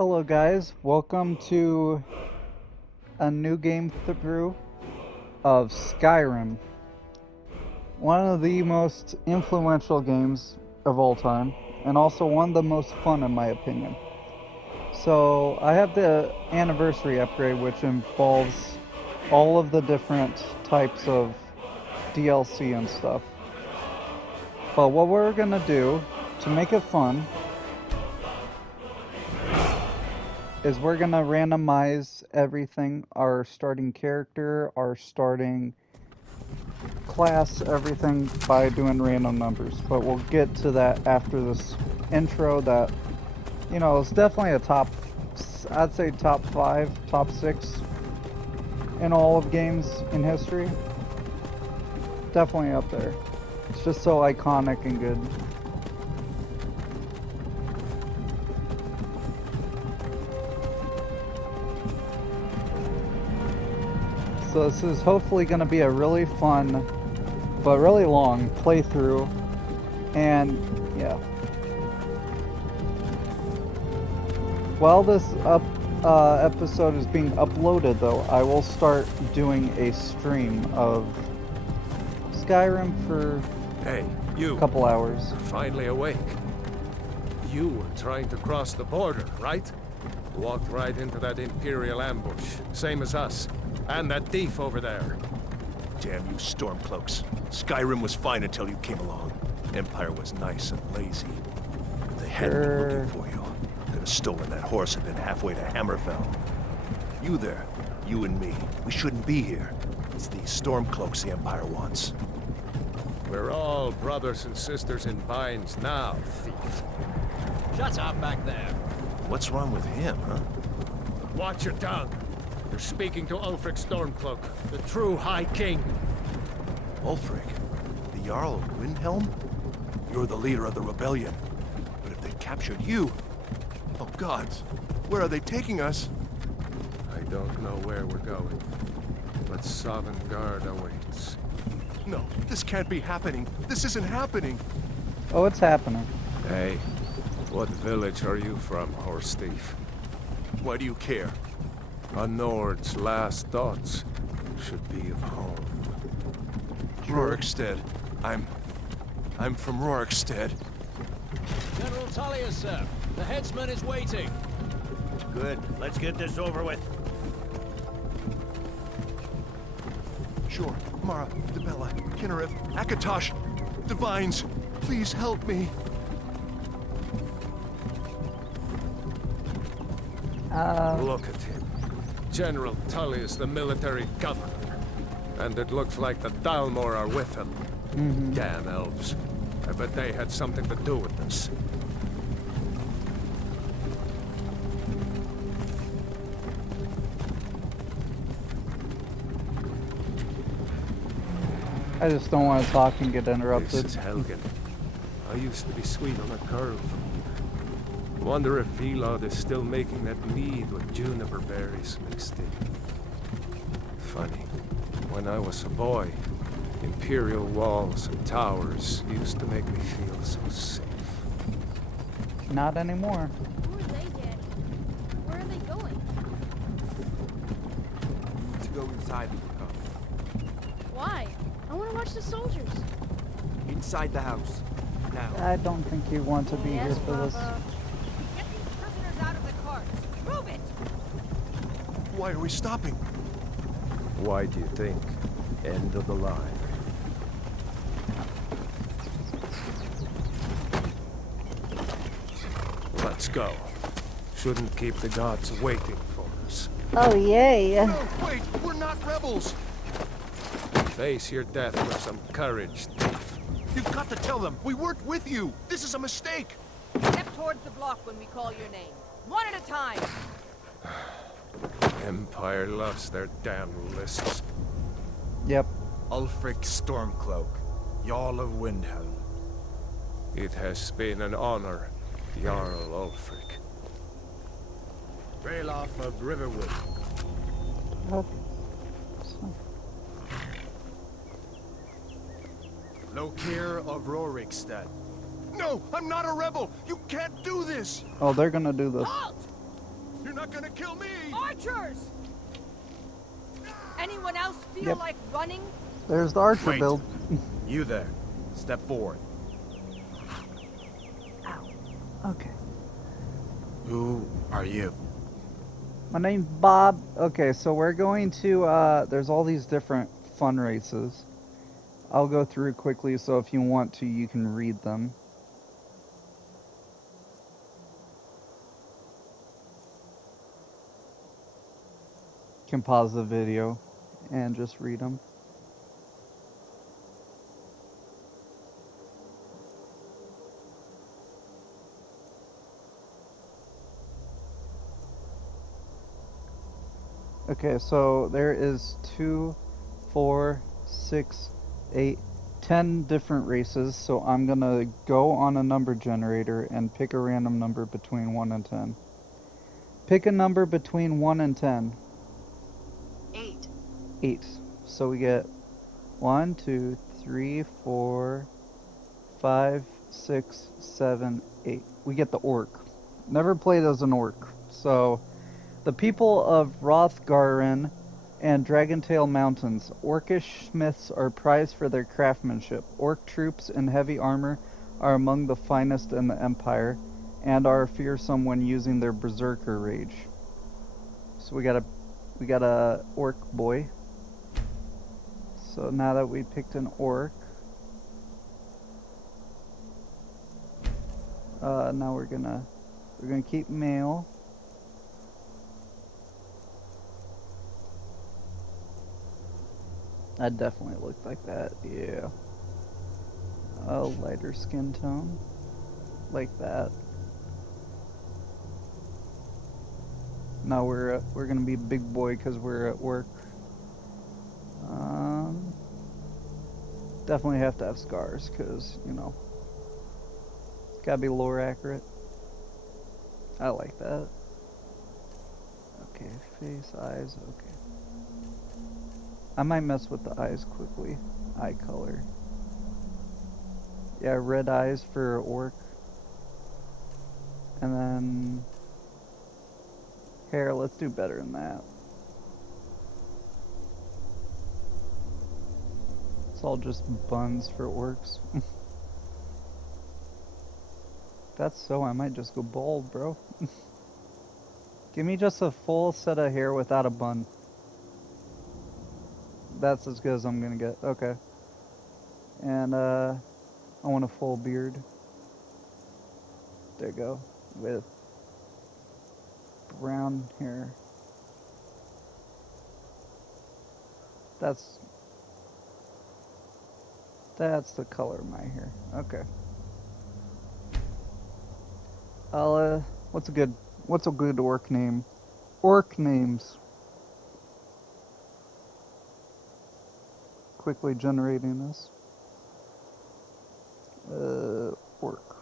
Hello guys, welcome to a new game through of Skyrim. One of the most influential games of all time, and also one of the most fun in my opinion. So I have the anniversary upgrade, which involves all of the different types of DLC and stuff. But what we're gonna do to make it fun is we're gonna randomize everything, our starting character, our starting class, everything by doing random numbers. But we'll get to that after this intro that, you know, is definitely I'd say top 5, top 6 in all of games in history. Definitely up there. It's just so iconic and good. So this is hopefully going to be a really fun, but really long playthrough, and yeah. While this episode is being uploaded though, I will start doing a stream of Skyrim for a couple hours. Finally awake. You were trying to cross the border, right? Walked right into that Imperial ambush, same as us. And that thief over there. Damn you Stormcloaks. Skyrim was fine until you came along. Empire was nice and lazy. If they hadn't been looking for you, could have stolen that horse and been halfway to Hammerfell. You there, you and me, we shouldn't be here. It's these Stormcloaks the Empire wants. We're all brothers and sisters in binds now, thief. Shut up back there. What's wrong with him, huh? Watch your tongue. You're speaking to Ulfric Stormcloak, the true High King. Ulfric? The Jarl of Windhelm? You're the leader of the rebellion. But if they've captured you... Oh gods, where are they taking us? I don't know where we're going, but Sovngarde awaits. No, this can't be happening. This isn't happening. Oh, it's happening. Hey, what village are you from, horse thief? Why do you care? A Nord's last thoughts should be of home. Rorikstead. I'm from Rorikstead. General Tullius, sir. The headsman is waiting. Good. Let's get this over with. Sure. Mara, Dibella, Kinnereth, Akatosh, Divines, please help me. Look at him. General Tullius, the military governor. And it looks like the Dalmor are with him. Damn elves. I bet they had something to do with this. I just don't want to talk and get interrupted. This is Helgen. I used to be sweet on a girl from here. Wonder if Vilod is still making that mead with juniper berries mixed in. Funny. When I was a boy, Imperial walls and towers used to make me feel so safe. Not anymore. Who are they, Daddy? Where are they going? To go inside and look up. Why? I want to watch the soldiers. Inside the house. Now. I don't think you want to be here for this. Get these prisoners out of the carts. Move it! Why are we stopping? Why do you think? End of the line. Let's go. Shouldn't keep the gods waiting for us. Oh, yay. No, wait, we're not rebels. Face your death with some courage, thief. You've got to tell them we weren't with you. This is a mistake. Step towards the block when we call your name. One at a time. Empire loves their damn lists. Yep. Ulfric Stormcloak, Jarl of Windhelm. It has been an honor, Jarl Ulfric. Ralof of Riverwood. What? Lokir of Rorikstead. No, I'm not a rebel. You can't do this. Oh, they're gonna do this. Halt! not gonna kill me! Archers! Anyone else feel Yep. like running? There's the archer Wait. build. You there. Step forward. Okay. Who are you? My name's Bob. Okay, so we're going to, there's all these different fun races. I'll go through quickly, so if you want to, you can read them. You can pause the video and just read them. Okay, so there is 2, 4, 6, 8, 10 different races. So I'm gonna go on a number generator and pick a random number between 1 and 10. Pick a number between 1 and 10. 8. 8. So we get 1, 2, 3, 4, 5, 6, 7, 8. We get the orc. Never played as an orc. So the people of Rothgaren and Dragontail Mountains. Orcish smiths are prized for their craftsmanship. Orc troops in heavy armor are among the finest in the Empire, and are fearsome when using their berserker rage. So we got a orc boy. So now that we picked an orc, now we're gonna keep male. That definitely looked like that, yeah. A lighter skin tone, like that. Now we're gonna be big boy because we're at work. Definitely have to have scars because, you know, it's gotta be lore accurate. I like that. Okay, face, eyes, okay. I might mess with the eyes quickly. Eye color. Yeah, red eyes for orc. And then hair, let's do better than that. It's all just buns for orcs. That's so, I might just go bald, bro. Give me just a full set of hair without a bun. That's as good as I'm gonna get. Okay. And I want a full beard. There you go. With brown hair. That's the color of my hair. Okay. I'll what's a good orc name? Orc names. Quickly generating this. Orc.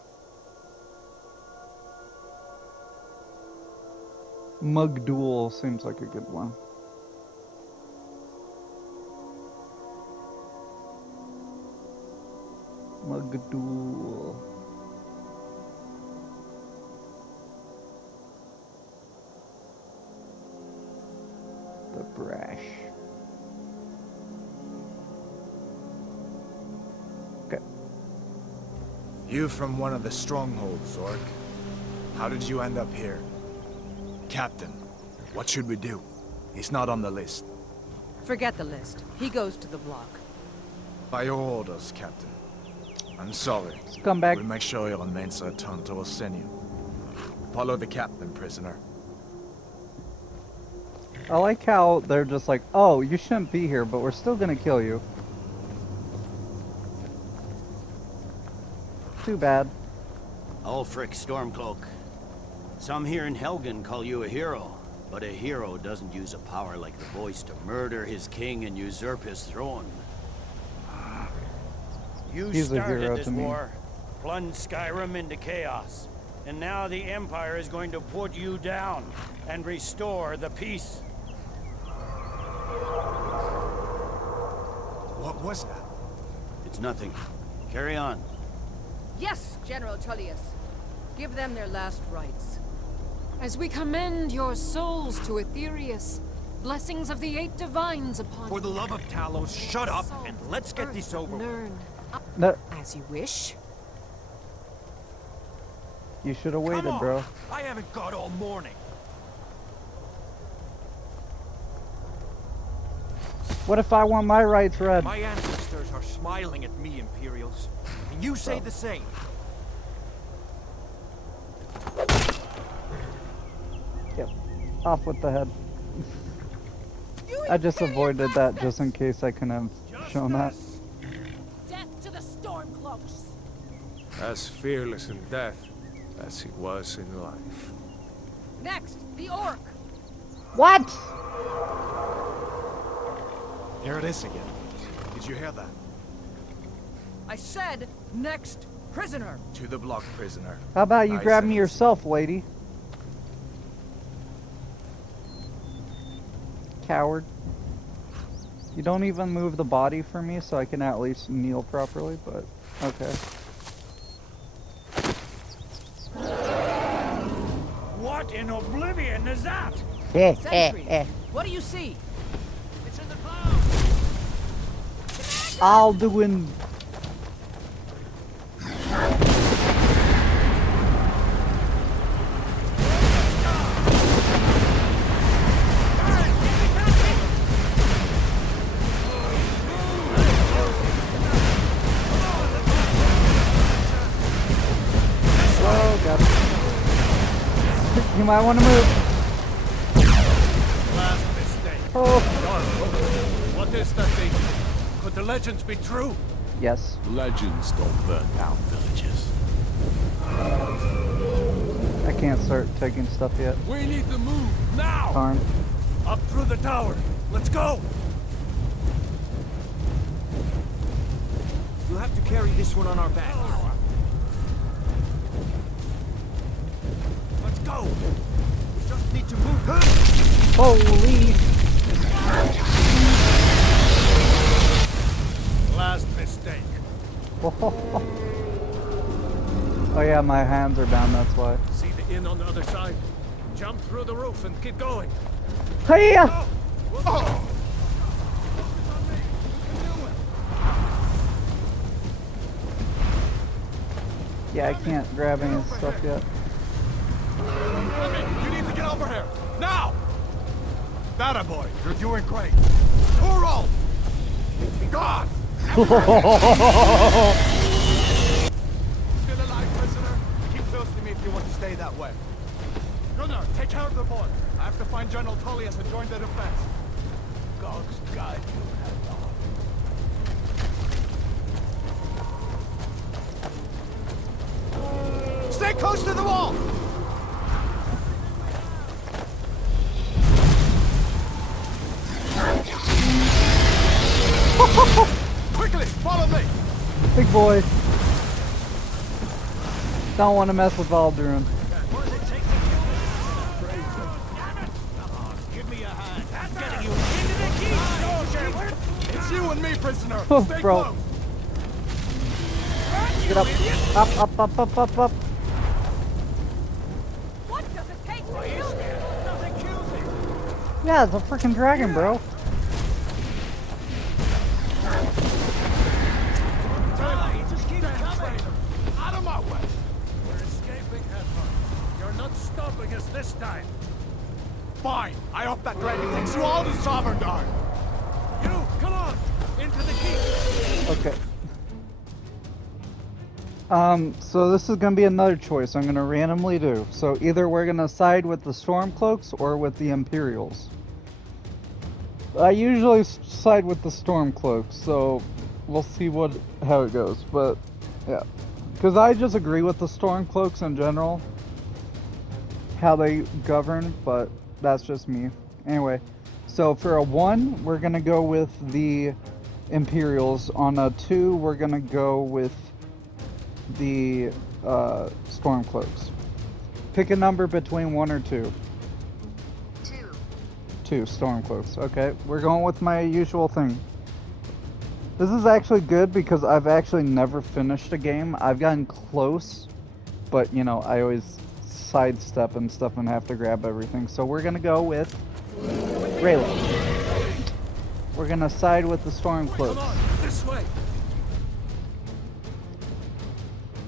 Mugdual seems like a good one. Mugdual. The brash. Okay. You from one of the strongholds, Orc. How did you end up here? Captain, what should we do? He's not on the list. Forget the list. He goes to the block. By your orders, Captain. I'm sorry. Come back. We'll make sure your remains return to Orsenia. Follow the captain, prisoner. I like how they're just like, oh, you shouldn't be here, but we're still gonna kill you. Too bad. Ulfric Stormcloak. Some here in Helgen call you a hero, but a hero doesn't use a power like the voice to murder his king and usurp his throne. You He's a hero started this to me. war, plunged Skyrim into chaos, and now the Empire is going to put you down and restore the peace. What was that? It's nothing. Carry on. Yes, General Tullius. Give them their last rites. As we commend your souls to Aetherius, blessings of the 8 divines upon For the love of Talos, shut up Salt, and let's get this over with. learn. No, As you wish. you should have Come waited, on. bro. I haven't got all morning. What if I want my rights read? My ancestors are smiling at me, Imperials. And you say the same. Yep. Off with the head. I just avoided that just in case I couldn't have shown that. Death to the Stormcloaks! As fearless in death as he was in life. Next, the Orc! What? Here it is again. Did you hear that? I said, next prisoner! To the block, prisoner. How about you Nice grab and me easy. yourself, lady? Coward. You don't even move the body for me so I can at least kneel properly, but okay. What in oblivion is that? Sentries! What do you see? It's in the clouds. All doing. Oh god. You might want to move. Last mistake. Oh. What is that thing? Could the legends be true? Yes. Legends don't burn down villages. I can't start taking stuff yet. We need to move now. Darn. Up through the tower. Let's go. We'll have to carry this one on our backs. Let's go. We just need to move. Holy. Last mistake. Oh yeah, my hands are bound, that's why. See the inn on the other side? Jump through the roof and keep going. Hiya! Yeah, I can't grab any stuff yet. You need to get over here! Now! That boy, you're doing great. Hurrah! God! Still alive, prisoner? Keep close to me if you want to stay that way. Gunnar, take care of the boy. I have to find General Tullius and join the defense. God's guide you, Headlong. Stay close to the wall! Quickly, follow me! Big boy. Don't want to mess with Aldrin. Give me a hand. I'm getting you into the key, soldier. It's you and me, prisoner. Oh, Stay bro. close. Get up. Up, up, up, up, up, up. What does it take to kill this? Nothing kills it. Yeah, it's a freaking dragon, bro. Just keep coming. Out of my way. We're escaping, Headlong. You're not stopping us this time. Fine. I hope that dragon takes you all to Sovngarde. You, come on! Into the keep! Okay. So this is gonna be another choice I'm gonna randomly do. So either we're gonna side with the Stormcloaks or with the Imperials. I usually side with the Stormcloaks, so we'll see how it goes. But yeah, because I just agree with the Stormcloaks in general, how they govern. But that's just me. Anyway, so for a 1, we're gonna go with the Imperials. On a 2, we're gonna go with the Stormcloaks. Pick a number between 1 or 2. 2 Stormcloaks. Okay, we're going with my usual thing. This is actually good because I've actually never finished a game. I've gotten close, but you know, I always sidestep and stuff and have to grab everything. So we're gonna go with Raylo. We're gonna side with the Stormcloaks. Come on, this way.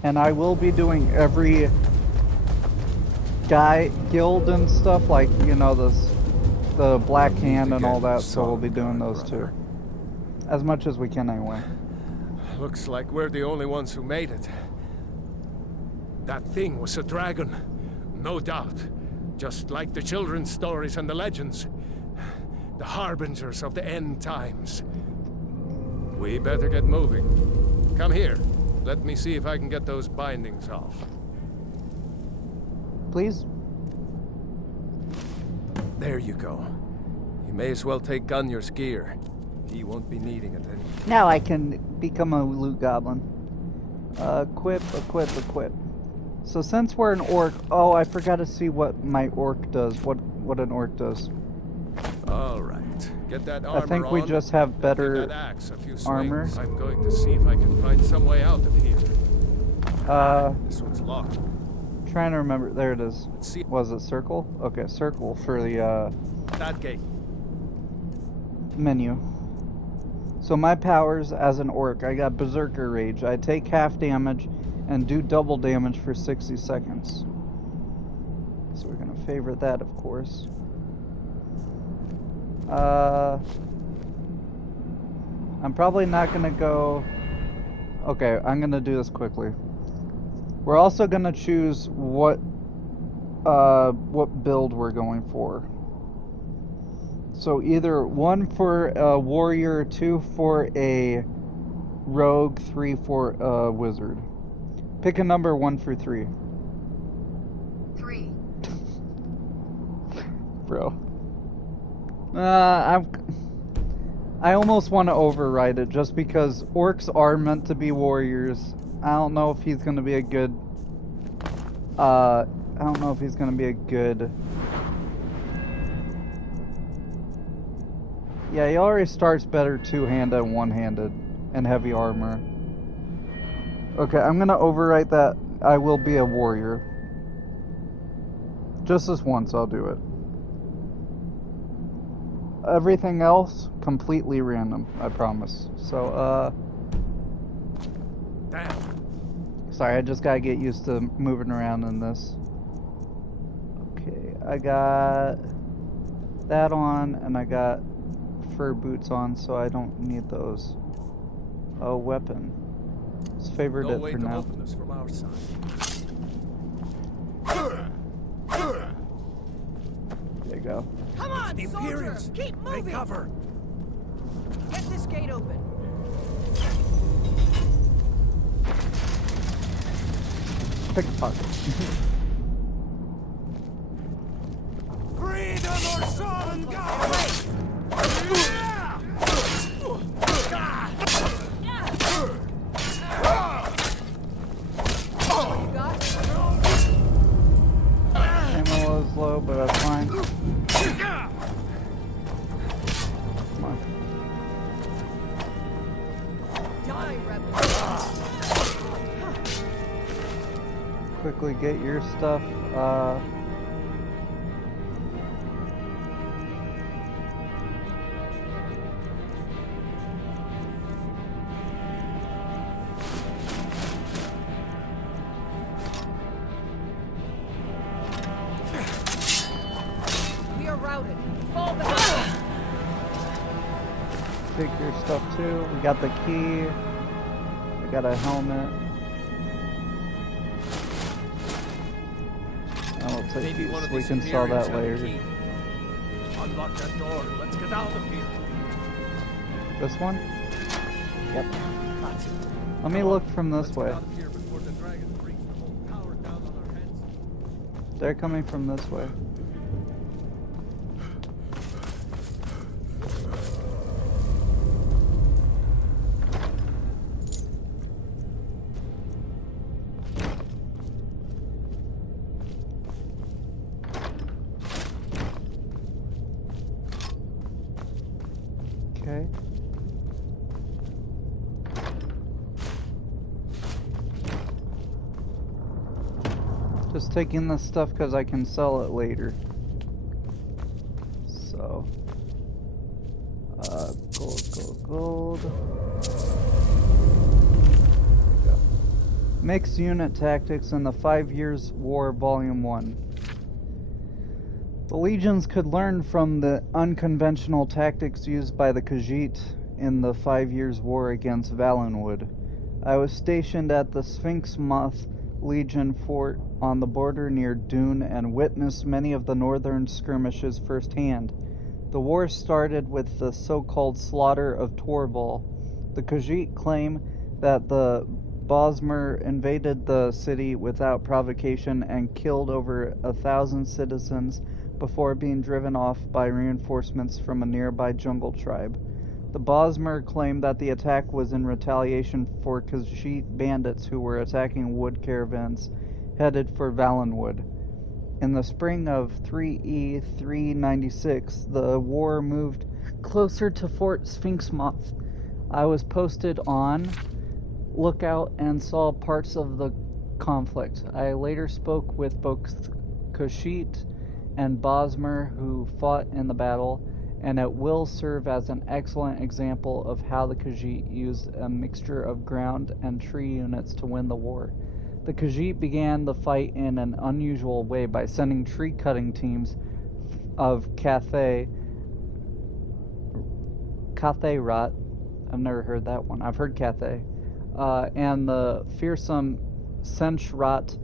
And I will be doing every guild and stuff, like, you know, the Black Hand and all that, so we'll be doing those too. As much as we can anyway. Looks like we're the only ones who made it. That thing was a dragon, no doubt. Just like the children's stories and the legends. The harbingers of the end times. We better get moving. Come here. Let me see if I can get those bindings off. Please? There you go. You may as well take Gunyar's gear. He won't be needing it anymore. Now I can become a loot goblin. Equip. So since we're an orc, oh, I forgot to see what my orc does. What an orc does. All right. Get that armor I think we on. just have better Give that axe a few swings. armor. I'm going to see if I can find some way out of here. This one's locked. Trying to remember. There it is. Let's see. Was it circle? Okay, circle for the That gate. menu. So my powers as an orc, I got Berserker Rage. I take half damage and do double damage for 60 seconds. So we're gonna favorite that, of course. I'm probably not gonna go. Okay, I'm gonna do this quickly. We're also gonna choose what build we're going for. So either 1 for a warrior, 2 for a rogue, 3 for a wizard. Pick a number 1 through 3. 3. Bro. I almost want to override it just because orcs are meant to be warriors. I don't know if he's gonna be a good. I don't know if he's gonna be a good. Yeah, he already starts better two-handed and one-handed and heavy armor. Okay, I'm gonna overwrite that. I will be a warrior. Just this once, I'll do it. Everything else, completely random, I promise. So, Damn. sorry, I just gotta get used to moving around in this. Okay, I got that on, and I got fur boots on, so I don't need those. A weapon. Let's favorite No it way for to now. open this from our side. There you go. Come on, The soldier! Imperials! Keep moving! Take cover! Get this gate open. Pickpocket. Freedom or son, God! What you got? Ammo is low, but that's fine. Come on. Die, rebel. Quickly get your stuff. We are routed. Fall back. Take your stuff too. We got the key. We got a helmet. I'll take Maybe these. one of We these can sell Imperials that have the later. key. Unlock that door and let's get out of here. This one? Yep. That's it. Let me look from this way. Out of here before the dragon brings the whole tower down on our heads. They're coming from this way. Okay. Just taking this stuff because I can sell it later. So, gold. There we go. Mixed Unit Tactics in the 5 Years' War, Volume 1. The legions could learn from the unconventional tactics used by the Khajiit in the 5 Years' War against Valenwood. I was stationed at the Sphinx Moth Legion fort on the border near Dune and witnessed many of the northern skirmishes firsthand. The war started with the so-called slaughter of Torval. The Khajiit claim that the Bosmer invaded the city without provocation and killed over 1,000 citizens before being driven off by reinforcements from a nearby jungle tribe. The Bosmer claimed that the attack was in retaliation for Khajiit bandits who were attacking wood caravans headed for Valenwood. In the spring of 3E 396, the war moved closer to Fort Sphinx Moth. I was posted on lookout and saw parts of the conflict. I later spoke with both Khajiit and Bosmer who fought in the battle, and it will serve as an excellent example of how the Khajiit used a mixture of ground and tree units to win the war. The Khajiit began the fight in an unusual way by sending tree-cutting teams of Cathay Rat. I've never heard that one. I've heard Cathay. And the fearsome Sench-Rat,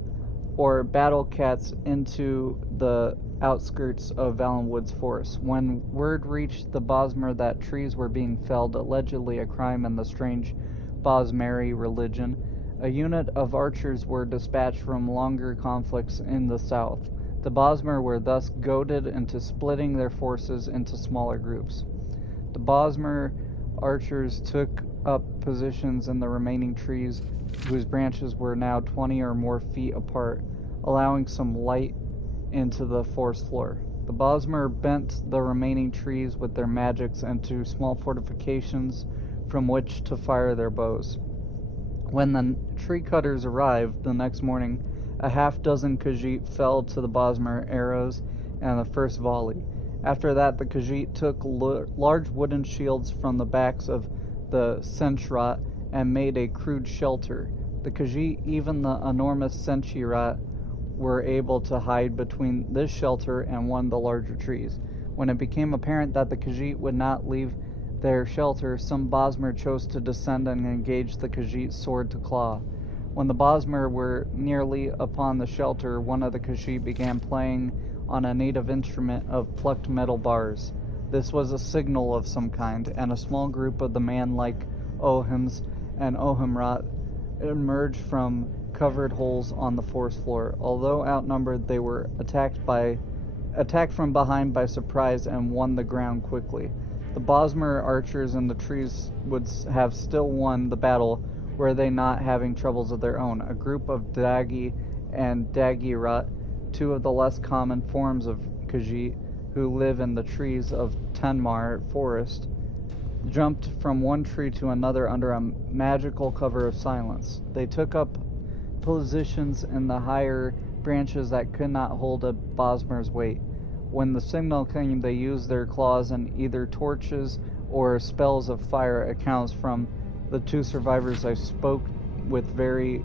or battle cats, into the outskirts of Valenwood's forest. When word reached the Bosmer that trees were being felled, allegedly a crime in the strange Bosmeri religion, a unit of archers were dispatched from longer conflicts in the south. The Bosmer were thus goaded into splitting their forces into smaller groups. The Bosmer archers took up positions in the remaining trees, whose branches were now 20 or more feet apart, allowing some light into the forest floor. The Bosmer bent the remaining trees with their magics into small fortifications from which to fire their bows. When the tree cutters arrived the next morning, a half-dozen Khajiit fell to the Bosmer arrows and the first volley. After that, the Khajiit took large wooden shields from the backs of the Sench-Rat and made a crude shelter. The Khajiit, even the enormous Senchi-Rat, were able to hide between this shelter and one of the larger trees. When it became apparent that the Khajiit would not leave their shelter, some Bosmer chose to descend and engage the Khajiit sword to claw. When the Bosmer were nearly upon the shelter, one of the Khajiit began playing on a native instrument of plucked metal bars. This was a signal of some kind, and a small group of the man-like Ohims and Ohimrat emerged from covered holes on the forest floor. Although outnumbered, they were attacked from behind by surprise and won the ground quickly. The Bosmer archers in the trees would have still won the battle were they not having troubles of their own. A group of Dagi and Dagirat, two of the less common forms of Khajiit who live in the trees of Tenmar forest, jumped from one tree to another under a magical cover of silence. They took up positions in the higher branches that could not hold a Bosmer's weight. When the signal came, they used their claws and either torches or spells of fire. Accounts from the two survivors I spoke with vary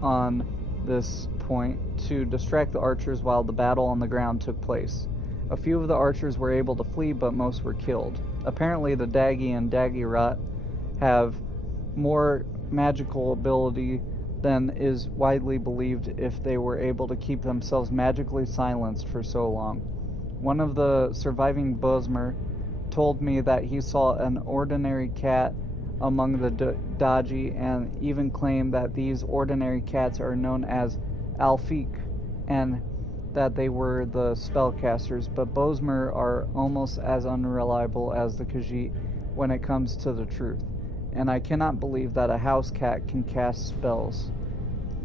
on this point to distract the archers while the battle on the ground took place. A few of the archers were able to flee, but most were killed. Apparently, the Dagi and Dagirat have more magical ability than is widely believed if they were able to keep themselves magically silenced for so long. One of the surviving Bosmer told me that he saw an ordinary cat among the Daji, and even claimed that these ordinary cats are known as Alfik, and that they were the spellcasters, but Bosmer are almost as unreliable as the Khajiit when it comes to the truth, and I cannot believe that a house cat can cast spells.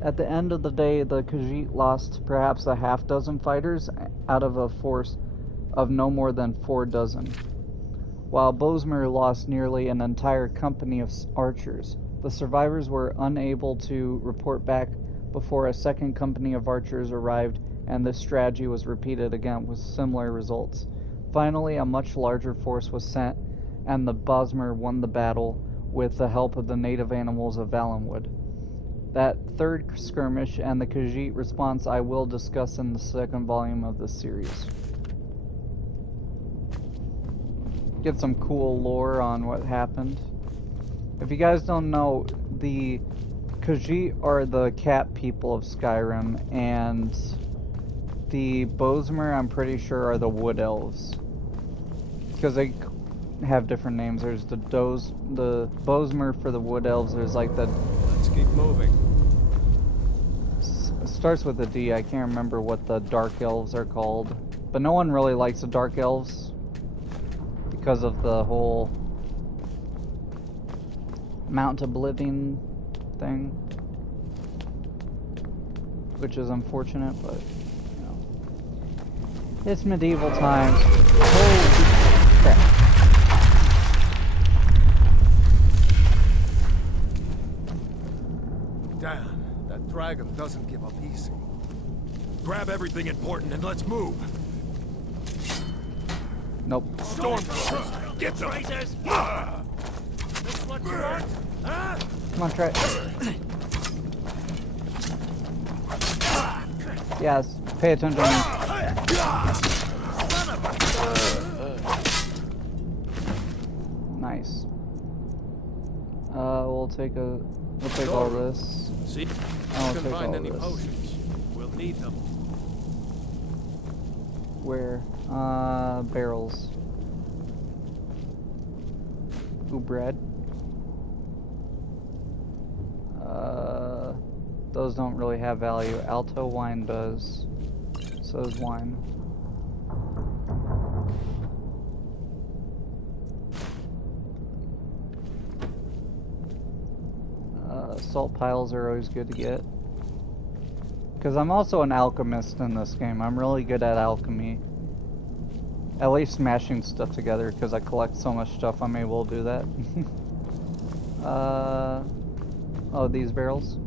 At the end of the day, the Khajiit lost perhaps a half-dozen fighters out of a force of no more than 4 dozen, while Bosmer lost nearly an entire company of archers. The survivors were unable to report back before a second company of archers arrived, and this strategy was repeated again with similar results. Finally, a much larger force was sent, and the Bosmer won the battle with the help of the native animals of Valenwood. That third skirmish and the Khajiit response I will discuss in the second volume of this series. Get some cool lore on what happened. If you guys don't know, the Khajiit are the cat people of Skyrim, and the Bosmer, I'm pretty sure, are the wood elves. Because they have different names. There's the Bosmer for the wood elves. There's like the... Let's keep moving. It starts with a D. I can't remember what the dark elves are called. But no one really likes the dark elves because of the whole Mount Oblivion thing, which is unfortunate, but you know, it's medieval times. Holy crap. Damn, that dragon doesn't give up easy. Grab everything important and let's move. Nope. Stormcloaks, get them! This what you want? Huh? Come on, try it. Yes, pay attention. Nice. We'll take all this. See? I'll Can take find all any this. potions. We'll need them. Where? Barrels. Ooh, bread. Those don't really have value. Alto wine does. So does wine. Salt piles are always good to get. Because I'm also an alchemist in this game. I'm really good at alchemy. At least smashing stuff together, because I collect so much stuff I'm able to do that. Oh, these barrels?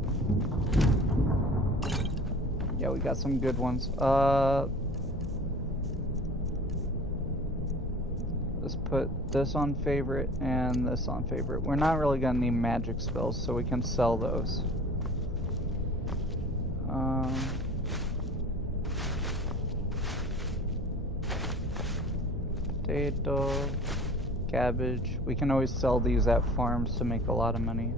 Yeah, we got some good ones. Let's put this on favorite and this on favorite. We're not really gonna need magic spells, so we can sell those. Potato, cabbage. We can always sell these at farms to make a lot of money.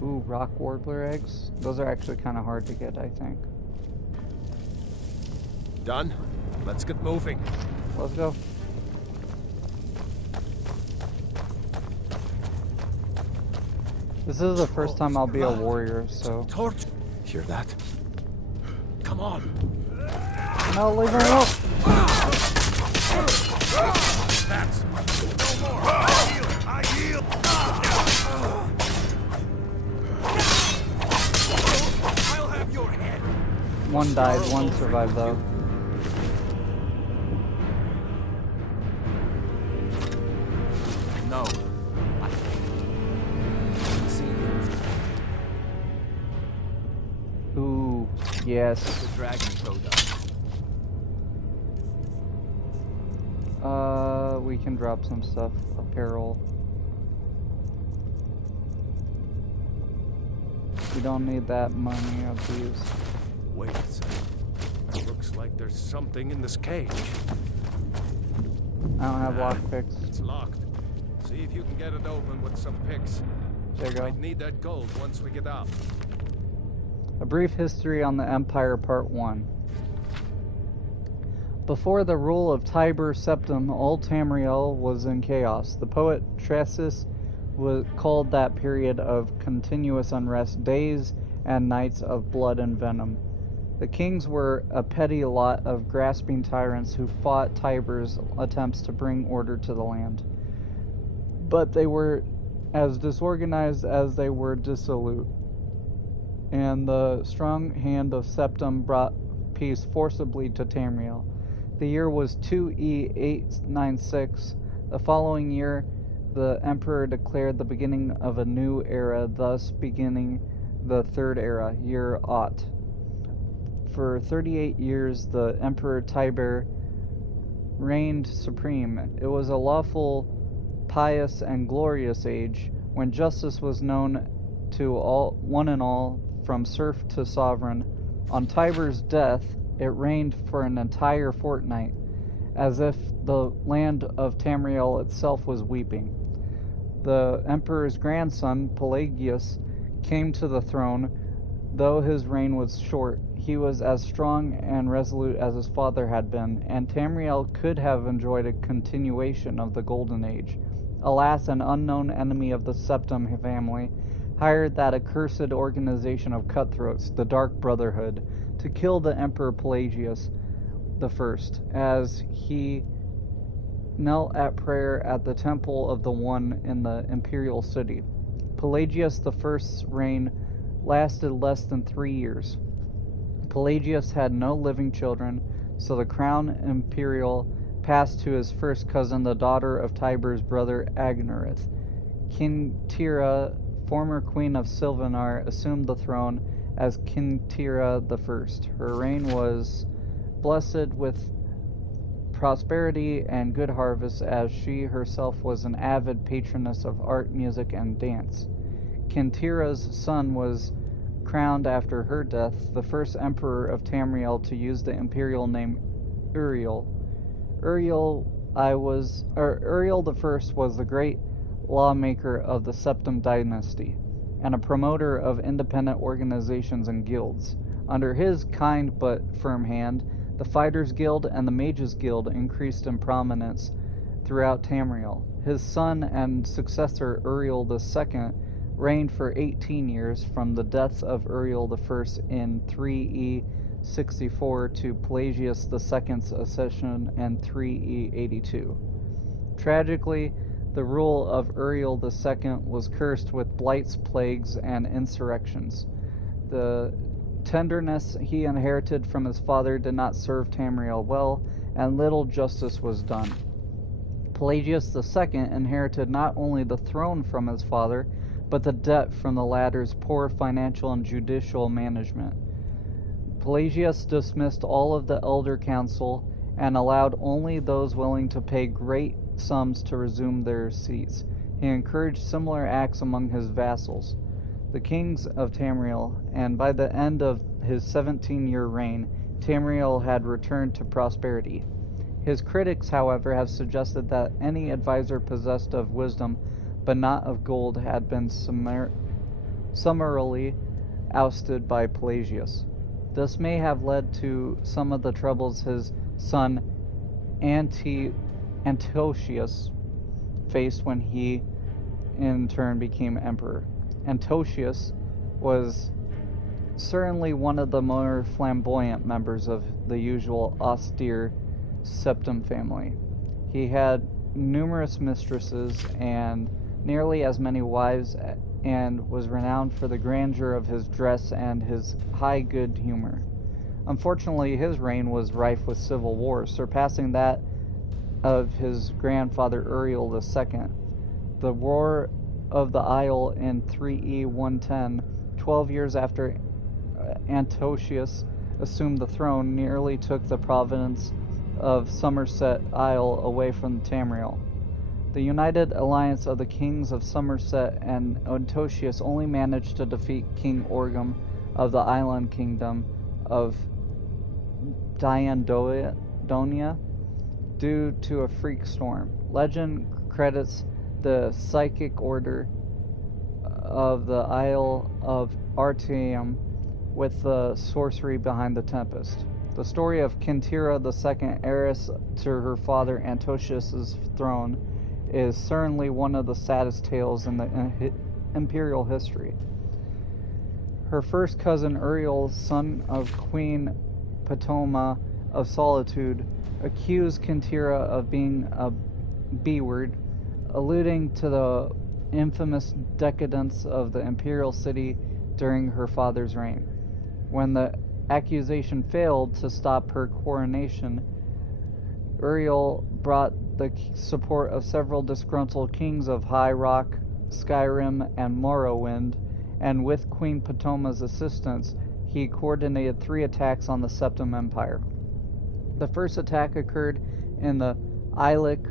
Ooh, rock warbler eggs. Those are actually kind of hard to get, I think. Done? Let's get moving. Let's go. This is the first time I'll be a warrior, so... Torch! Hear that? Come on! No, leave me alone! That's... No more! I yield! I'll have your head! One died, one survived though. No. Ooh, yes. The dragon showed up. We can drop some stuff. Apparel. We don't need that many of these. Wait a second. Looks like there's something in this cage. I don't have lockpicks. It's locked. See if you can get it open with some picks. There you go. Might need that gold once we get out. A brief history on the Empire, Part 1. Before the rule of Tiber Septim, all Tamriel was in chaos. The poet Tressis called that period of continuous unrest days and nights of blood and venom. The kings were a petty lot of grasping tyrants who fought Tiber's attempts to bring order to the land. But they were as disorganized as they were dissolute. And the strong hand of Septim brought peace forcibly to Tamriel. The year was 2E896. The following year, the emperor declared the beginning of a new era, thus beginning the third era, year Aught. For 38 years, the Emperor Tiber reigned supreme. It was a lawful, pious, and glorious age, when justice was known to all, one and all, from serf to sovereign. On Tiber's death, it reigned for an entire fortnight, as if the land of Tamriel itself was weeping. The emperor's grandson, Pelagius, came to the throne. Though his reign was short, he was as strong and resolute as his father had been, and Tamriel could have enjoyed a continuation of the Golden Age. Alas, an unknown enemy of the Septim family hired that accursed organization of cutthroats, the Dark Brotherhood, to kill the Emperor Pelagius I, as he knelt at prayer at the Temple of the One in the imperial city. Pelagius I's reign lasted less than 3 years. Pelagius had no living children, so the crown imperial passed to his first cousin, the daughter of Tiber's brother Agnerith. Kintira, former queen of Silvanar, assumed the throne as Kintira I. Her reign was blessed with prosperity and good harvests, as she herself was an avid patroness of art, music, and dance. Kintira's son was crowned after her death, the first emperor of Tamriel to use the imperial name Uriel. Uriel I was the great lawmaker of the Septim dynasty, and a promoter of independent organizations and guilds. Under his kind but firm hand, the Fighters Guild and the Mages Guild increased in prominence throughout Tamriel. His son and successor Uriel II reigned for 18 years, from the death of Uriel I in 3E64 to Pelagius II's accession in 3E82. Tragically, the rule of Uriel II was cursed with blights, plagues, and insurrections. The tenderness he inherited from his father did not serve Tamriel well, and little justice was done. Pelagius II inherited not only the throne from his father, but the debt from the latter's poor financial and judicial management. Pelagius dismissed all of the elder council and allowed only those willing to pay great sums to resume their seats. He encouraged similar acts among his vassals, the kings of Tamriel, and by the end of his 17-year reign, Tamriel had returned to prosperity. His critics, however, have suggested that any advisor possessed of wisdom but not of gold had been summarily ousted by Pelagius. This may have led to some of the troubles his son Antiochus faced when he in turn became emperor. Antiochus was certainly one of the more flamboyant members of the usual austere Septim family. He had numerous mistresses and nearly as many wives, and was renowned for the grandeur of his dress and his high good humor. Unfortunately, his reign was rife with civil wars, surpassing that of his grandfather Uriel II. The War of the Isle in 3E110, 12 years after Antiochus assumed the throne, nearly took the province of Somerset Isle away from Tamriel. The united alliance of the kings of Somerset and Antiochus only managed to defeat King Orgum of the island kingdom of Diandonia due to a freak storm. Legend credits the psychic order of the Isle of Artium with the sorcery behind the tempest. The story of Kintira II, heiress to her father Antiochus' throne, is certainly one of the saddest tales in the imperial history. Her first cousin Uriel, son of Queen Ptolema of Solitude, accused Kintira of being a B-word, alluding to the infamous decadence of the imperial city during her father's reign. When the accusation failed to stop her coronation, Uriel brought the support of several disgruntled kings of High Rock, Skyrim, and Morrowind, and with Queen Ptoma's assistance, he coordinated 3 attacks on the Septim Empire. The first attack occurred in the Ilic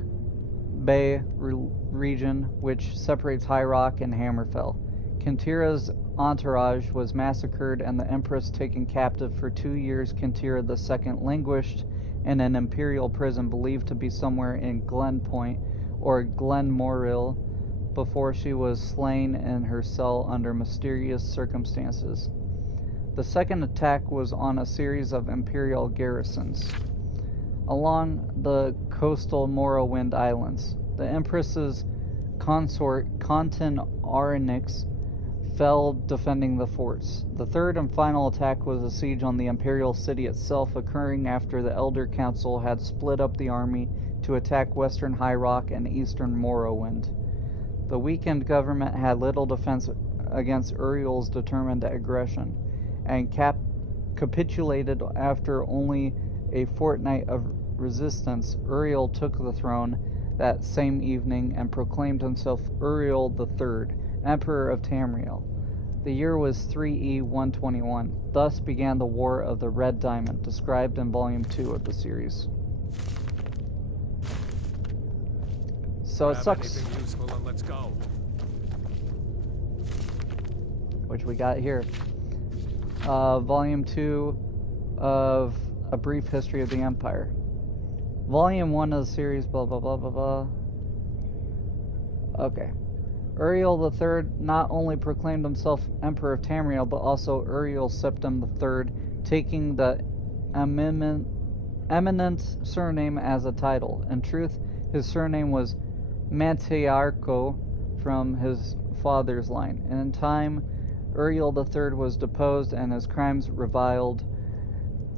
Bay region, which separates High Rock and Hammerfell. Kintira's entourage was massacred and the Empress taken captive for 2 years. Kintira II languished in an imperial prison believed to be somewhere in Glen Point or Glenmoril before she was slain in her cell under mysterious circumstances. The second attack was on a series of imperial garrisons along the coastal Morrowind Islands. The Empress's consort, Contin Arenix, fell defending the forts. The third and final attack was a siege on the imperial city itself, occurring after the Elder Council had split up the army to attack western High Rock and eastern Morrowind. The weakened government had little defense against Uriel's determined aggression, and capitulated after only a fortnight of resistance. Uriel took the throne that same evening and proclaimed himself Uriel III, Emperor of Tamriel. The year was 3E 121. Thus began the War of the Red Diamond, described in Volume 2 of the series. So it sucks. Anything useful and let's go. Which we got here. Volume 2 of A Brief History of the Empire. Volume 1 of the series, blah blah blah blah blah. Okay. Uriel III not only proclaimed himself Emperor of Tamriel, but also Uriel Septim III, taking the eminent surname as a title. In truth, his surname was Mantiarco from his father's line. And in time, Uriel III was deposed and his crimes reviled,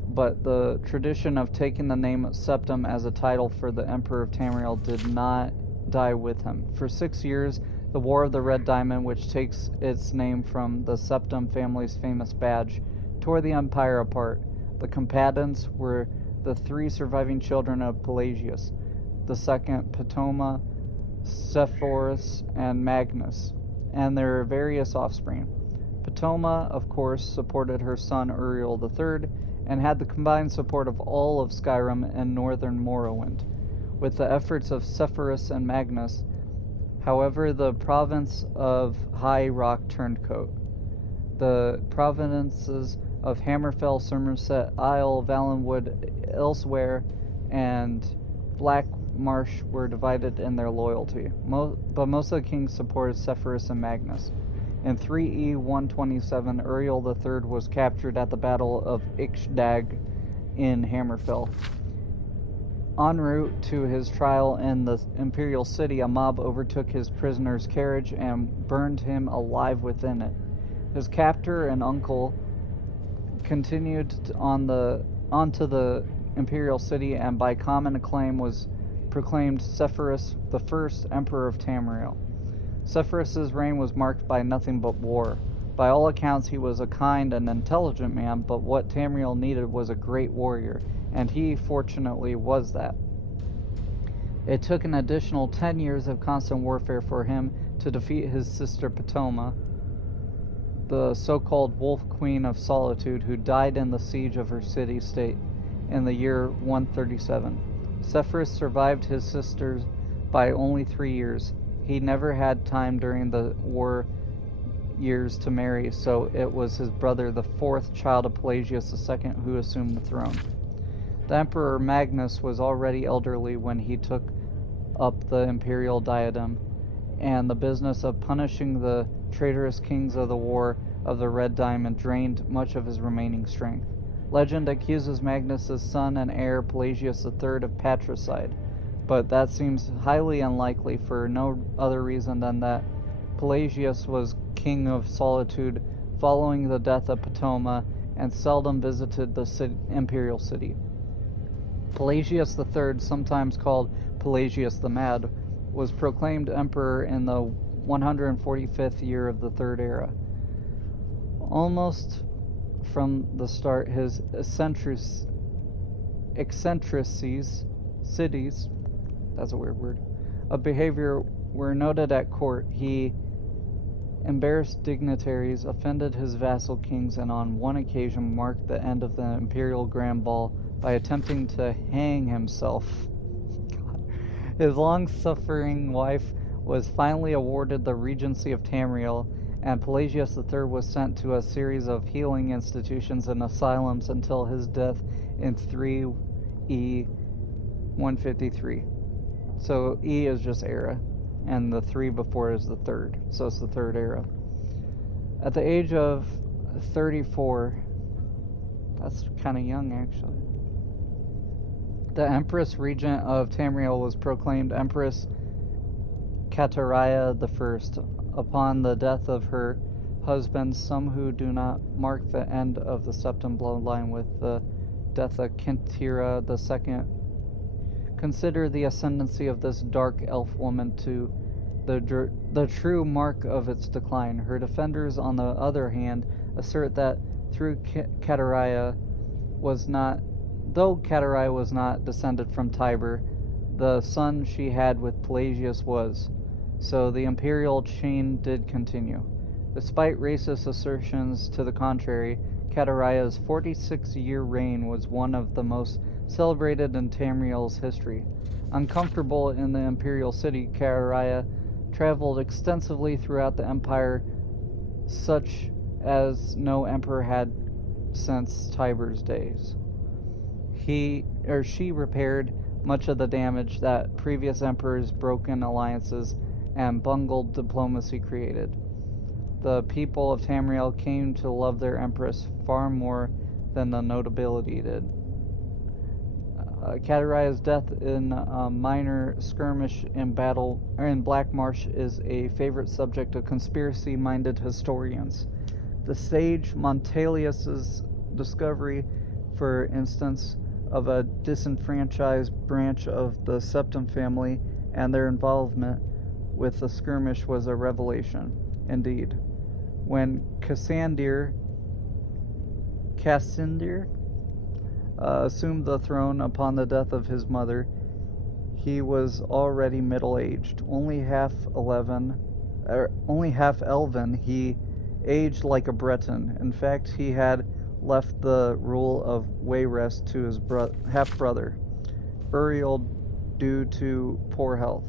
but the tradition of taking the name Septim as a title for the Emperor of Tamriel did not die with him. For 6 years, the War of the Red Diamond, which takes its name from the Septim family's famous badge, tore the empire apart. The combatants were the 3 surviving children of Pelagius, the second Ptoma, Sepphoris, and Magnus, and their various offspring. Ptoma, of course, supported her son Uriel III, and had the combined support of all of Skyrim and northern Morrowind. With the efforts of Sepphoris and Magnus, however, the province of High Rock turned coat. The provinces of Hammerfell, Somerset Isle, Valenwood, Elsewhere, and Black Marsh were divided in their loyalty, but most of the kings supported Sepphoris and Magnus. In 3E 127, Uriel III was captured at the Battle of Ixdag in Hammerfell. En route to his trial in the imperial city, a mob overtook his prisoner's carriage and burned him alive within it. His captor and uncle continued onto the imperial city, and by common acclaim was proclaimed Sepphoris I, Emperor of Tamriel. Sepphoris' reign was marked by nothing but war. By all accounts, he was a kind and intelligent man, but what Tamriel needed was a great warrior, and he, fortunately, was that. It took an additional 10 years of constant warfare for him to defeat his sister Ptoma, the so-called Wolf Queen of Solitude, who died in the siege of her city-state in the year 137. Sepphoris survived his sisters by only 3 years. He never had time during the war years to marry, so it was his brother, the 4th child of Pelagius II, who assumed the throne. The Emperor Magnus was already elderly when he took up the imperial diadem, and the business of punishing the traitorous kings of the War of the Red Diamond drained much of his remaining strength. Legend accuses Magnus's son and heir Pelagius III of patricide, but that seems highly unlikely for no other reason than that Pelagius was king of Solitude following the death of Ptoma and seldom visited the imperial city. Pelagius III, sometimes called Pelagius the Mad, was proclaimed emperor in the 145th year of the Third Era. Almost from the start, his eccentricities cities, that's a weird word, of behavior were noted at court. He embarrassed dignitaries, offended his vassal kings, and on one occasion marked the end of the imperial grand ball by attempting to hang himself. God. His long-suffering wife was finally awarded the regency of Tamriel, and Pelagius III was sent to a series of healing institutions and asylums until his death in 3E 153. So E is just era, and the 3 before is the third, so it's the third era. At the age of 34, that's kind of young actually, the Empress Regent of Tamriel was proclaimed Empress Kataraya I. Upon the death of her husband, some who do not mark the end of the Septim bloodline with the death of Kintira II consider the ascendancy of this dark elf woman to the true mark of its decline. Her defenders, on the other hand, assert that though Kataraya was not descended from Tiber, the son she had with Pelagius was. So the imperial chain did continue. Despite racist assertions to the contrary, Kataraya's 46-year reign was one of the most celebrated in Tamriel's history. Uncomfortable in the imperial city, Kataraya traveled extensively throughout the empire, such as no emperor had since Tiber's days. She repaired much of the damage that previous emperors' broken alliances and bungled diplomacy created. The people of Tamriel came to love their empress far more than the nobility did. Kataraya's death in a minor skirmish in Black Marsh is a favorite subject of conspiracy-minded historians. The sage Montelius's discovery, for instance, of a disenfranchised branch of the Septim family and their involvement with the skirmish was a revelation, indeed. When Cassander assumed the throne upon the death of his mother, he was already middle-aged, only half elven. He aged like a Breton. In fact, he had left the rule of Wayrest to his half-brother, Uriel, due to poor health.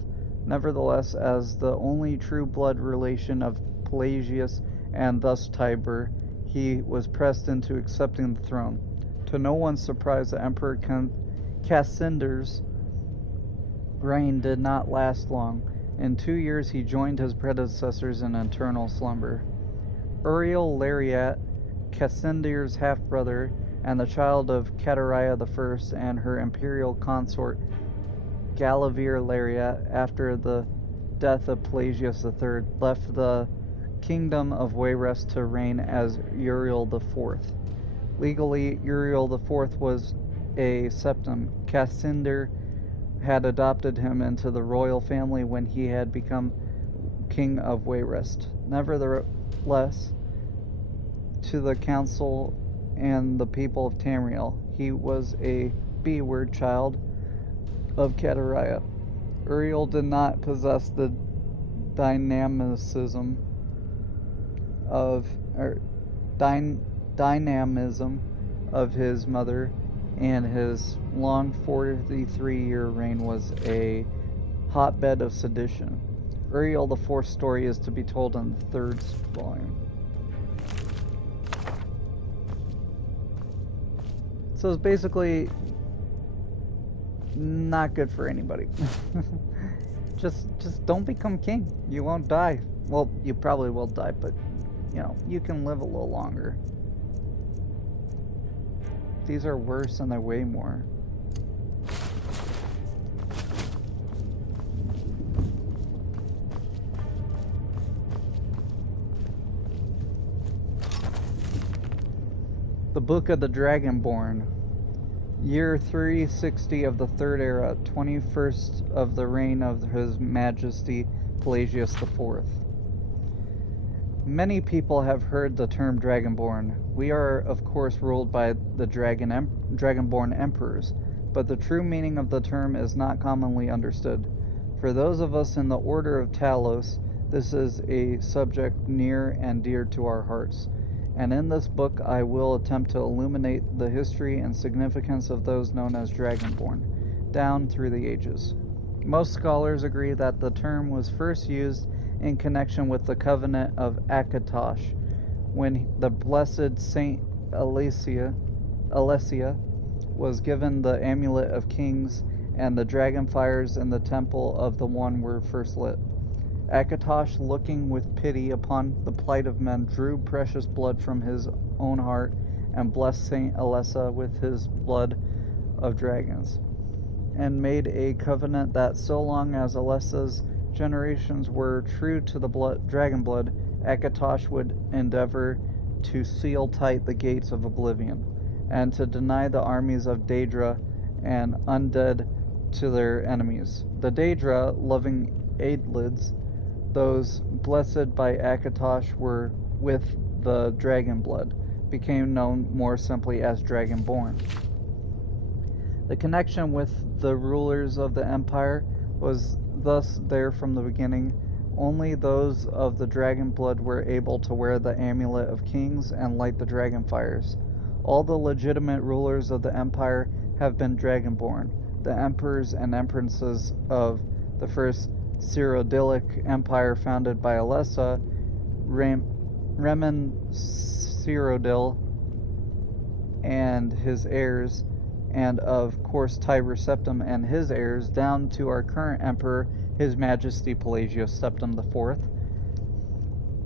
Nevertheless, as the only true blood relation of Pelagius and thus Tiber, he was pressed into accepting the throne. To no one's surprise, the Emperor Cassander's reign did not last long. In 2 years, he joined his predecessors in eternal slumber. Uriel Lariat, Cassander's half-brother, and the child of Kataraya I and her imperial consort Galavir Lariat, after the death of Pelagius III, left the kingdom of Wayrest to reign as Uriel IV. Legally, Uriel IV was a septim. Cassander had adopted him into the royal family when he had become king of Wayrest. Nevertheless, to the council and the people of Tamriel, he was a B-word child of Kataraya. Uriel did not possess the dynamism of his mother, and his long 43-year reign was a hotbed of sedition. Uriel IV's story is to be told in the third volume. So it's basically not good for anybody. just don't become king. You won't die. Well, you probably will die, but you know, you can live a little longer. These are worse and they're way more. The Book of the Dragonborn. Year 360 of the Third Era, 21st of the reign of His Majesty Pelagius IV. Many people have heard the term Dragonborn. We are, of course, ruled by the Dragonborn emperors. but the true meaning of the term is not commonly understood. For those of us in the Order of Talos, this is a subject near and dear to our hearts, and in this book I will attempt to illuminate the history and significance of those known as Dragonborn, down through the ages. Most scholars agree that the term was first used in connection with the Covenant of Akatosh, when the blessed Saint Alessia was given the Amulet of Kings, and the dragon fires in the Temple of the One were first lit. Akatosh, looking with pity upon the plight of men, drew precious blood from his own heart and blessed Saint Alessa with his blood of dragons, and made a covenant that so long as Alessa's generations were true to the dragon blood, Akatosh would endeavor to seal tight the gates of oblivion, and to deny the armies of Daedra and undead to their enemies. The Daedra, loving Aedlids, those blessed by Akatosh were with the dragon blood, became known more simply as Dragonborn. The connection with the rulers of the empire was thus there from the beginning. Only those of the dragon blood were able to wear the Amulet of Kings and light the dragon fires. All the legitimate rulers of the empire have been Dragonborn. The emperors and empresses of the first Cyrodiilic Empire founded by Alessa, Remen Cyrodiil and his heirs, and of course Tiber Septim and his heirs, down to our current emperor, His Majesty Pelagius Septim IV.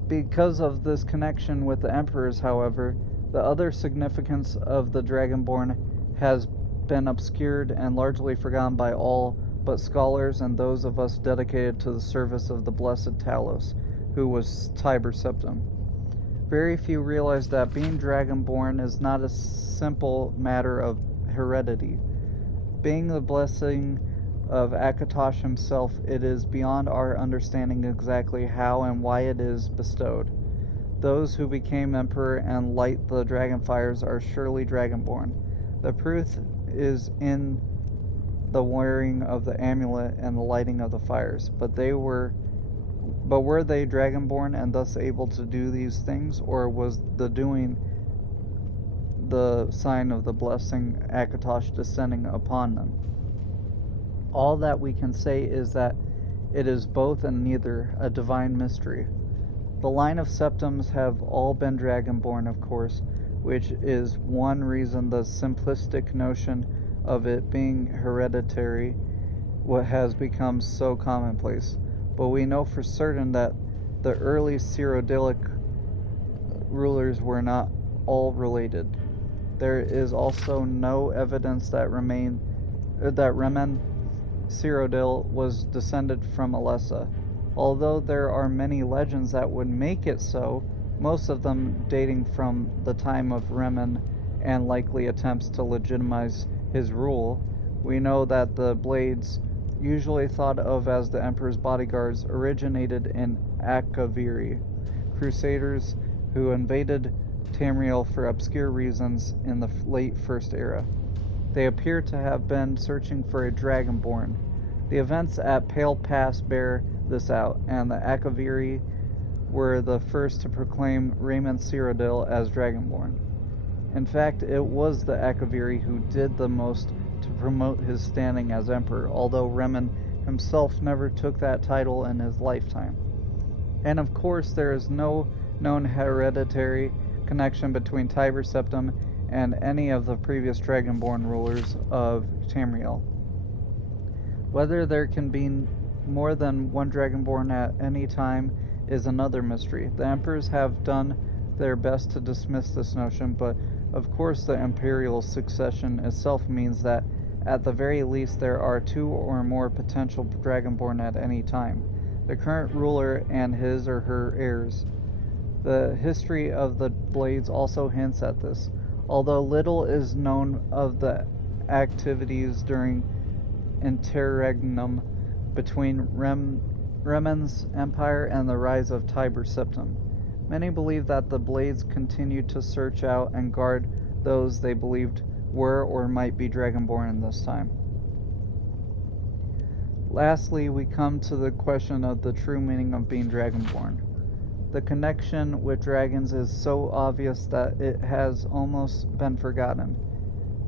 Because of this connection with the emperors, however, the other significance of the Dragonborn has been obscured and largely forgotten by all but scholars and those of us dedicated to the service of the blessed Talos, who was Tiber Septim. Very few realize that being Dragonborn is not a simple matter of heredity. Being the blessing of Akatosh himself, it is beyond our understanding exactly how and why it is bestowed. Those who became emperor and light the dragon fires are surely Dragonborn. The proof is in the wearing of the amulet and the lighting of the fires. But were they Dragonborn and thus able to do these things, or was the doing the sign of the blessing Akatosh descending upon them? All that we can say is that it is both and neither, a divine mystery. The line of Septims have all been Dragonborn, of course, which is one reason the simplistic notion of it being hereditary what has become so commonplace. But we know for certain that the early Cyrodiilic rulers were not all related. There is also no evidence that Remen Cyrodiil was descended from Alessa. Although there are many legends that would make it so, most of them dating from the time of Remen and likely attempts to legitimize his rule, we know that the Blades, usually thought of as the Emperor's bodyguards, originated in Akaviri, crusaders who invaded Tamriel for obscure reasons in the late First Era. They appear to have been searching for a Dragonborn. The events at Pale Pass bear this out, and the Akaviri were the first to proclaim Remen Cyrodiil as Dragonborn. In fact, it was the Akaviri who did the most to promote his standing as emperor, although Remen himself never took that title in his lifetime. And of course, there is no known hereditary connection between Tiber Septim and any of the previous Dragonborn rulers of Tamriel. Whether there can be more than one Dragonborn at any time is another mystery. The emperors have done their best to dismiss this notion, but of course the imperial succession itself means that at the very least there are two or more potential Dragonborn at any time, the current ruler and his or her heirs. The history of the Blades also hints at this. Although little is known of the activities during interregnum between Remen's empire and the rise of Tiber Septim, many believe that the Blades continued to search out and guard those they believed were or might be Dragonborn in this time. Lastly, we come to the question of the true meaning of being Dragonborn. The connection with dragons is so obvious that it has almost been forgotten.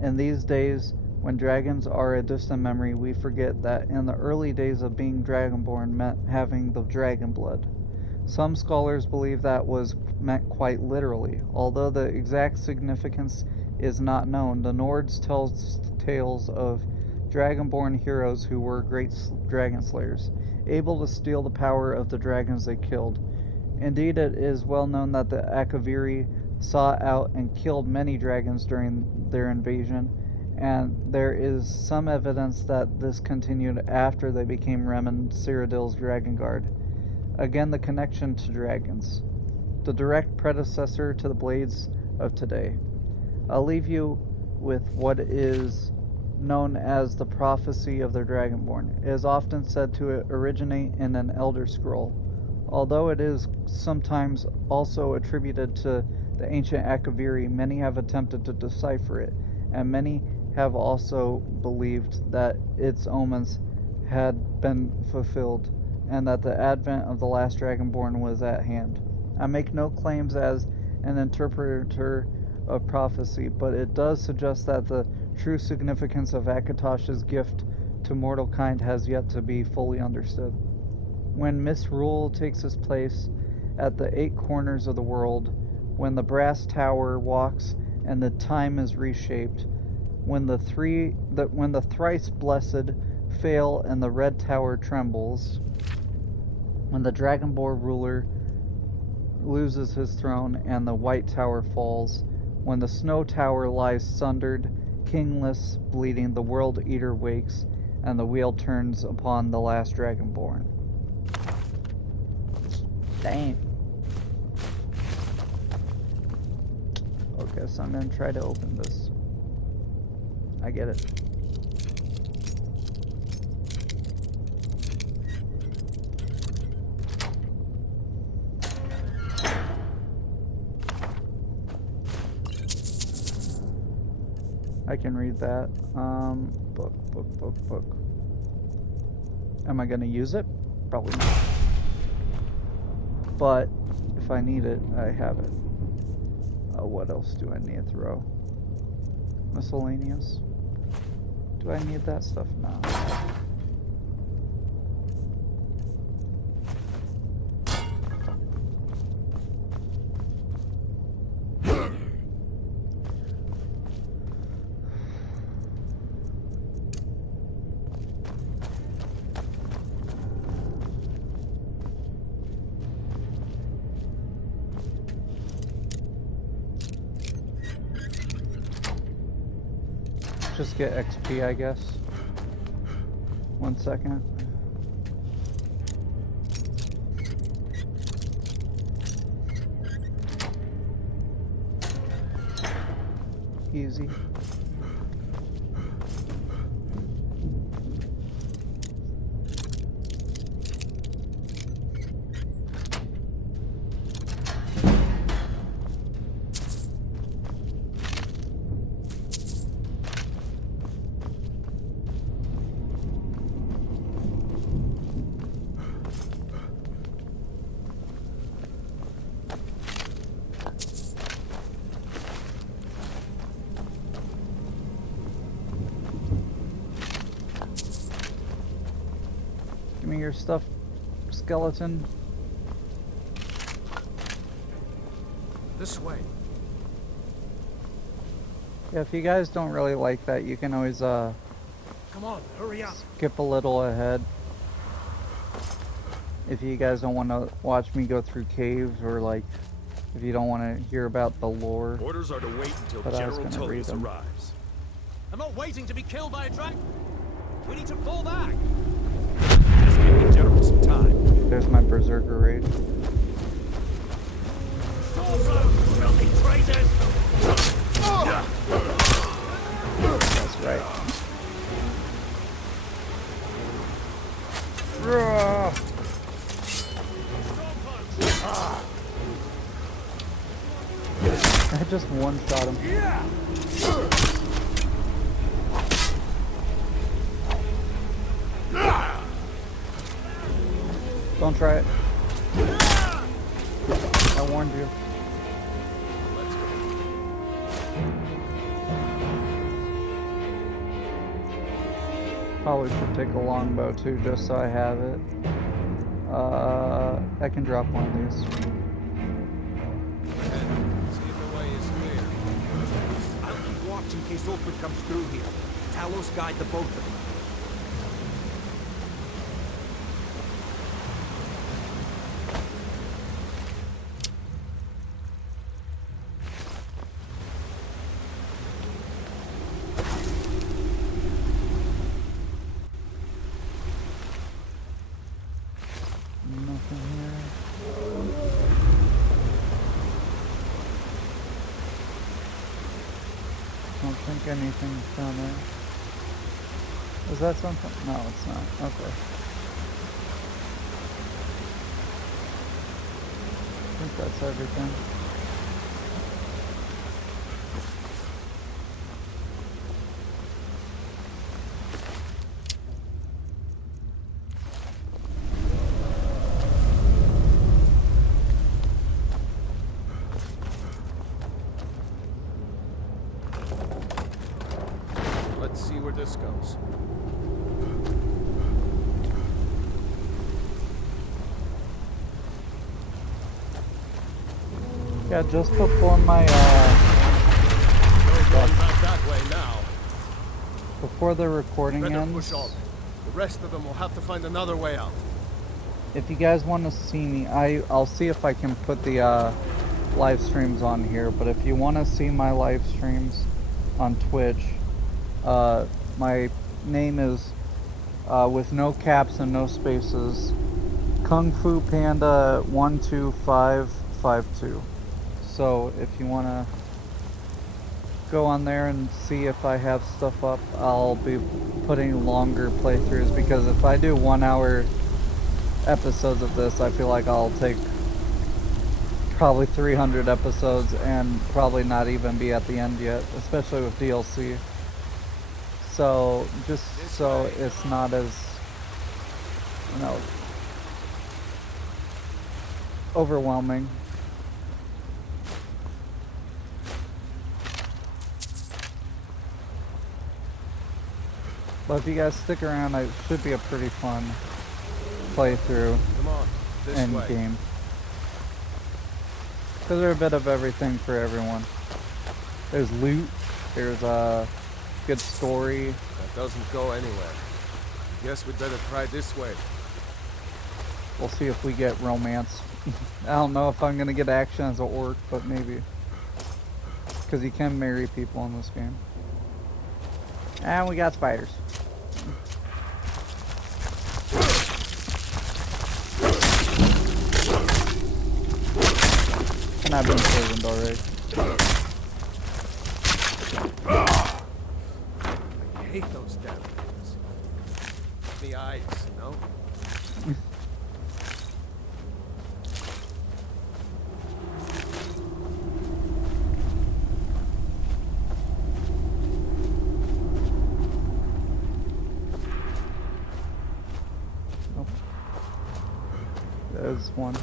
In these days, when dragons are a distant memory, we forget that in the early days of being Dragonborn meant having the dragon blood. Some scholars believe that was meant quite literally. Although the exact significance is not known, the Nords tell tales of Dragonborn heroes who were great dragon slayers, able to steal the power of the dragons they killed. Indeed, it is well known that the Akaviri sought out and killed many dragons during their invasion, and there is some evidence that this continued after they became Remen Cyrodiil's Dragon Guard. Again, the connection to dragons, the direct predecessor to the blades of today. I'll leave you with what is known as the prophecy of the Dragonborn. It is often said to originate in an Elder Scroll, although it is sometimes also attributed to the ancient Akaviri. Many have attempted to decipher it, and many have also believed that its omens had been fulfilled, and that the advent of the last Dragonborn was at hand. I make no claims as an interpreter of prophecy, but it does suggest that the true significance of Akatosh's gift to mortal kind has yet to be fully understood. When misrule takes its place at the 8 corners of the world, when the brass tower walks and the time is reshaped, when the thrice blessed fail and the red tower trembles, when the Dragonborn ruler loses his throne and the white tower falls, when the snow tower lies sundered, kingless, bleeding, the world eater wakes, and the wheel turns upon the last Dragonborn. Dang. Okay, so I'm gonna try to open this. I get it. I can read that. Book. Am I gonna use it? Probably not. But if I need it, I have it. What else do I need to throw? Miscellaneous. Do I need that stuff? No. Just get XP, I guess. 1 second. Easy. Give me your stuff, skeleton. This way. Yeah, if you guys don't really like that, you can always Come on, hurry up. skip a little ahead. If you guys don't want to watch me go through caves, or like, if you don't want to hear about the lore. Orders are to wait until But I was General gonna read Tullius them. arrives. I'm not waiting to be killed by a dragon. We need to fall back. Just give the General some time. There's my Berserker raid. Filthy traitors! That's right. Rawr. I just one-shot him. Don't try it. I warned you. Let's go. Probably should take a longbow too, just so I have it. I can drop one of these. Ahead. See if the way is clear. I'll keep watch in case Ulfric comes through here. Talos guide the both of them. Nothing here. Don't think anything's down there. Is that something? No, it's not. Okay. I think that's everything. Let's see where this goes. Yeah, just before my No going back that way now. before the recording Better ends, push on. The rest of them will have to find another way out. if you guys want to see me, I'll see if I can put the live streams on here. But if you want to see my live streams on Twitch, my name is with no caps and no spaces, Kung Fu Panda 12552. So if you want to go on there and see if I have stuff up, I'll be putting longer playthroughs, because if I do 1 hour episodes of this, I feel like I'll take probably 300 episodes and probably not even be at the end yet, especially with DLC. So just so it's not as, you know, overwhelming. But if you guys stick around, it should be a pretty fun playthrough Come on, this and way. game. Because there's a bit of everything for everyone. There's loot, there's a good story. That doesn't go anywhere. Guess we'd better try this way. We'll see if we get romance. I don't know if I'm gonna get action as an orc, but maybe. Because you can marry people in this game. And we got spiders. And I've been poisoned already. I hate those damn things. The eyes, you know? Nope. There's one.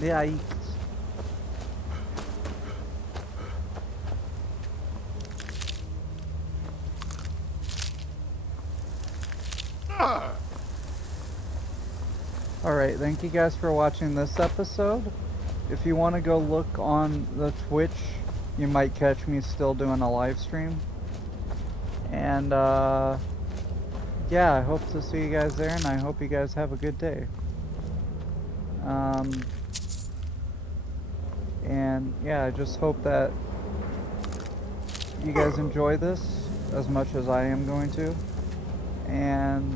Yikes. Alright, thank you guys for watching this episode. If you want to go look on the Twitch, you might catch me still doing a live stream. And yeah, I hope to see you guys there, and I hope you guys have a good day. And yeah, I just hope that you guys enjoy this as much as I am going to. And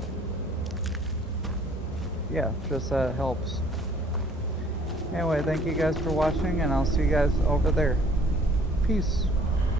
yeah, just that helps. Anyway, thank you guys for watching, and I'll see you guys over there. Peace.